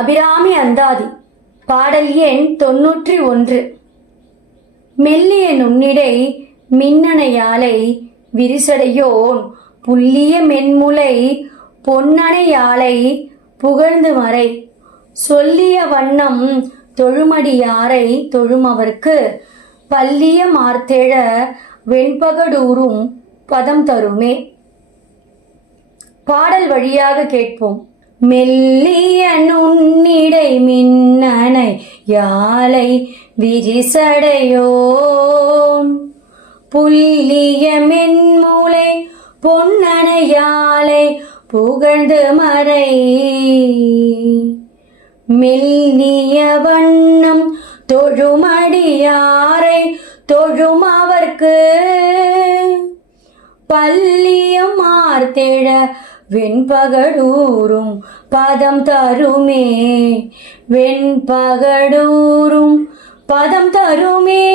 அபிராமி அந்தாதி. பாடல் எண் 91. மெல்லிய நுண்ணிடை மின்னணையாலை விரிசடையோன் புல்லிய மென்முலை பொன்னணையாலை புகழ்ந்து மறை சொல்லிய வண்ணம் தொழுமடியாரை தொழுமவர்க்கு பல்லிய மார்த்தெழ வெண்பகடூரும் பதம் தருமே. பாடல் வழியாக கேட்போம். மெல்லிய நுண்ணிடை மின்னணை யாலை விரிசடையோன் புல்லிய மென்முலை பொன்னணையாலை புகழ்ந்து மறை மெல்லிய வண்ணம் தொழுமடியாரை தொழுமவர்க்கு பல்லியம் மார்த்தெழ வெண்பகடூரும் பதம் தருமே. வெண்பகடூரும் பதம் தருமே.